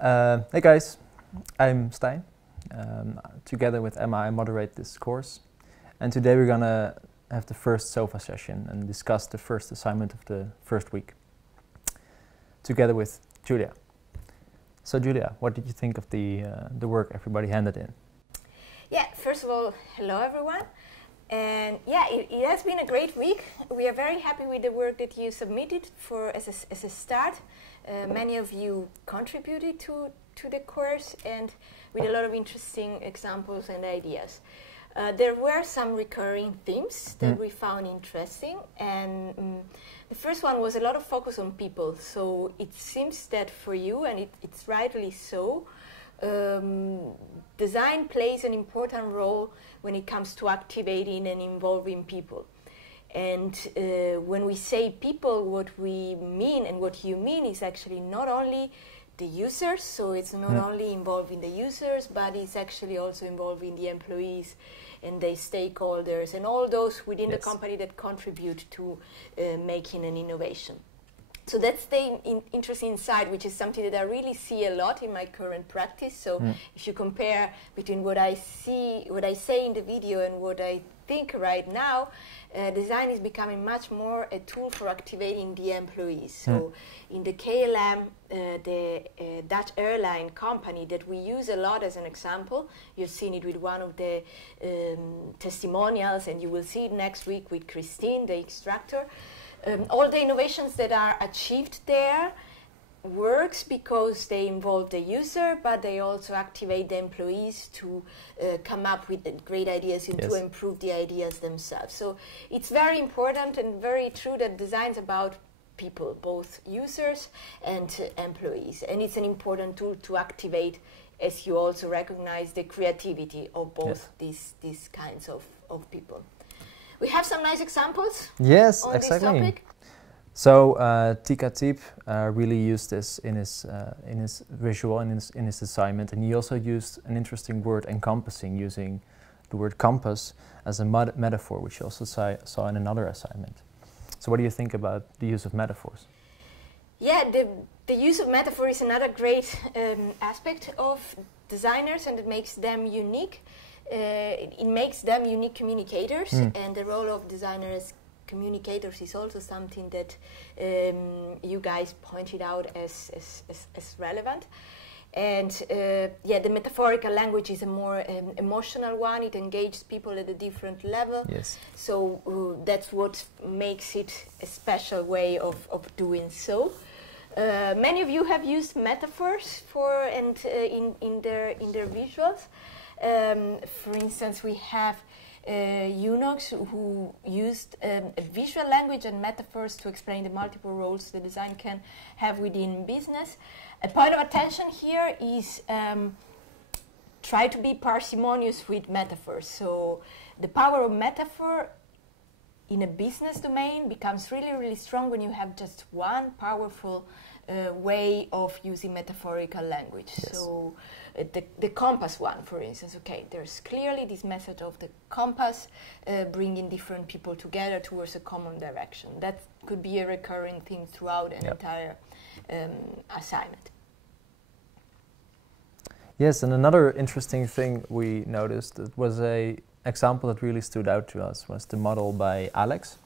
Hey guys, I'm Stijn. Together with Emma, I moderate this course. And today we're gonna have the first SOFA session and discuss the first assignment of the first week. Together with Julia. So Julia, what did you think of the work everybody handed in? Yeah, first of all, hello everyone. And yeah, it has been a great week. We are very happy with the work that you submitted as a start. Many of you contributed to the course and with a lot of interesting examples and ideas. There were some recurring themes that we found interesting, and the first one was a lot of focus on people. So it seems that for you, and it's rightly so, design plays an important role when it comes to activating and involving people. And when we say people, what we mean and what you mean is actually not only the users, so it's not only involving the users, but it's actually also involving the employees and the stakeholders and all those within the company that contribute to making an innovation. So that's the interesting side, which is something that I really see a lot in my current practice. So if you compare between what I see, what I say in the video and what I think right now, design is becoming much more a tool for activating the employees. So in the KLM, the Dutch airline company that we use a lot as an example, you've seen it with one of the testimonials, and you will see it next week with Christine, the instructor. All the innovations that are achieved there works because they involve the user, but they also activate the employees to come up with great ideas and to improve the ideas themselves. So it's very important and very true that design is about people, both users and employees. And it's an important tool to activate, as you also recognize, the creativity of both these kinds of people. We have some nice examples on this topic. So Tika Teep really used this in his visual and in his assignment, and he also used an interesting word, encompassing, using the word compass as a metaphor, which you also saw in another assignment. So what do you think about the use of metaphors? Yeah, the use of metaphor is another great aspect of designers, and it makes them unique. It makes them unique communicators, and the role of designers as communicators is also something that you guys pointed out as relevant. And the metaphorical language is a more emotional one. It engages people at a different level. Yes. So that's what makes it a special way of doing so. Many of you have used metaphors in their visuals. For instance, we have Unox who used a visual language and metaphors to explain the multiple roles the design can have within business. A point of attention here is try to be parsimonious with metaphors. So the power of metaphor in a business domain becomes really, really strong when you have just one powerful way of using metaphorical language. Yes. So the compass one, for instance, okay, there's clearly this method of the compass bringing different people together towards a common direction. That could be a recurring theme throughout an entire assignment. Yes, and another interesting thing we noticed, it was an example that really stood out to us, was the model by Alex.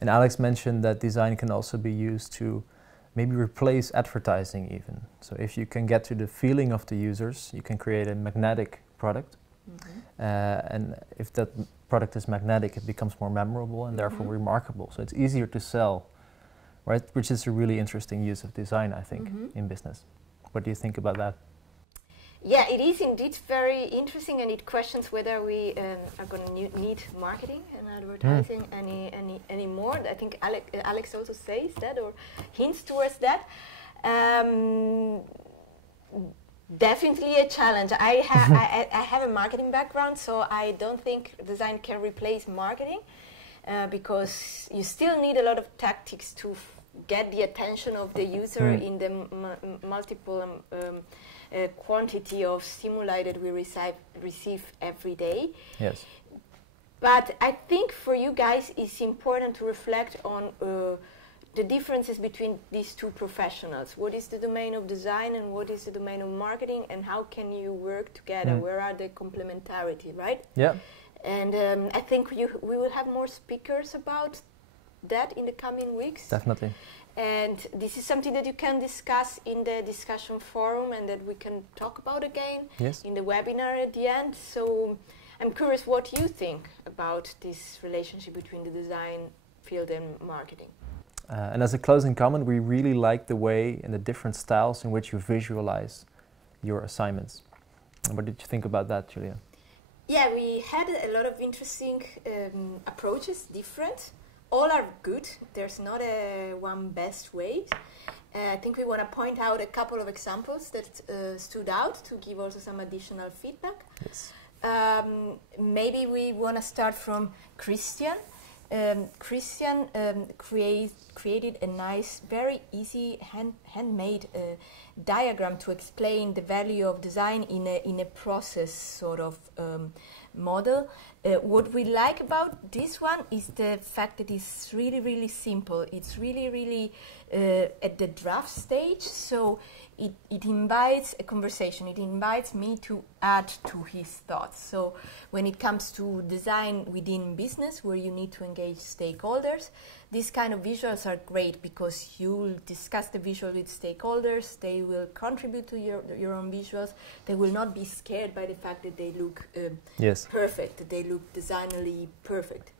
And Alex mentioned that design can also be used to maybe replace advertising even. So if you can get to the feeling of the users, you can create a magnetic product. And if that product is magnetic, it becomes more memorable and therefore remarkable. So it's easier to sell, right? Which is a really interesting use of design, I think, in business. What do you think about that? Yeah, it is indeed very interesting, and it questions whether we are going to need marketing and advertising anymore. I think Alex also says that or hints towards that. Definitely a challenge. I have a marketing background, so I don't think design can replace marketing because you still need a lot of tactics to get the attention of the user in the multiple quantity of stimuli that we receive every day. Yes. But I think for you guys it's important to reflect on the differences between these two professionals. What is the domain of design and what is the domain of marketing, and how can you work together? Where are the complementarity, right? Yeah. And I think we will have more speakers about that in the coming weeks. Definitely. And this is something that you can discuss in the discussion forum and that we can talk about again in the webinar at the end. So I'm curious what you think about this relationship between the design field and marketing. And as a closing comment, we really like the way and the different styles in which you visualize your assignments. What did you think about that, Julia? Yeah, we had a lot of interesting approaches, different. All are good. There's not a one best way. I think we want to point out a couple of examples that stood out to give also some additional feedback. Yes. Maybe we want to start from Christian. Christian created a nice, very easy handmade diagram to explain the value of design in a process sort of model. What we like about this one is the fact that it's really, really simple. It's really, really at the draft stage, so it invites a conversation. It invites me to add to his thoughts. So when it comes to design within business, where you need to engage stakeholders, these kind of visuals are great because you'll discuss the visual with stakeholders. They will contribute to your own visuals. They will not be scared by the fact that they look perfect, that they look designally perfect.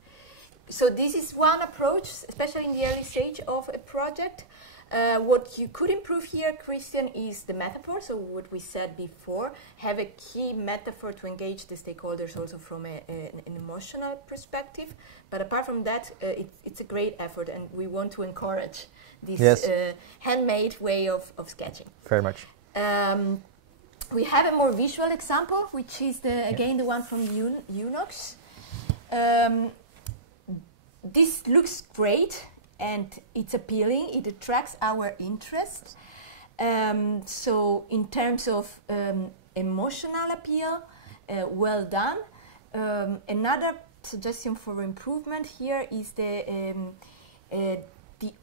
So this is one approach, especially in the early stage of a project. What you could improve here, Christian, is the metaphor. So what we said before, have a key metaphor to engage the stakeholders also from an emotional perspective. But apart from that, it's a great effort, and we want to encourage this handmade way of sketching. Very much. We have a more visual example, which is again the one from Unox. This looks great. And it's appealing, it attracts our interest. So in terms of emotional appeal, well done. Another suggestion for improvement here is the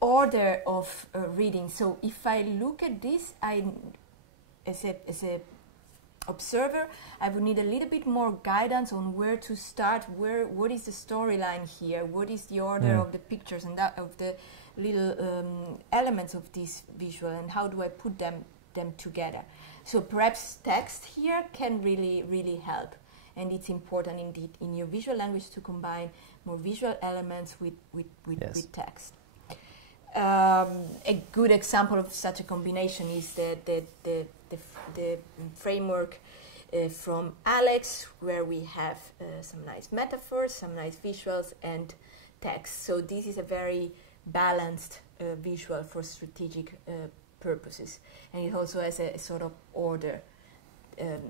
order of reading. So if I look at this, as a observer, I would need a little bit more guidance on where to start, what is the storyline here, what is the order of the pictures and that of the little elements of this visual, and how do I put them together. So perhaps text here can really, really help, and it's important indeed in your visual language to combine more visual elements with text. A good example of such a combination is the framework from Alex, where we have some nice metaphors, some nice visuals, and text. So this is a very balanced visual for strategic purposes, and it also has a sort of order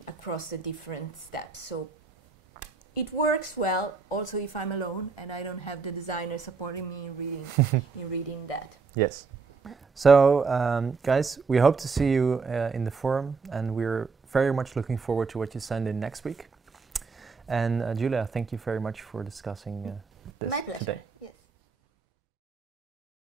across the different steps. So it works well also if I'm alone and I don't have the designer supporting me in reading that. Yes. So guys, we hope to see you in the forum, and we're very much looking forward to what you send in next week. And Julia, thank you very much for discussing this today.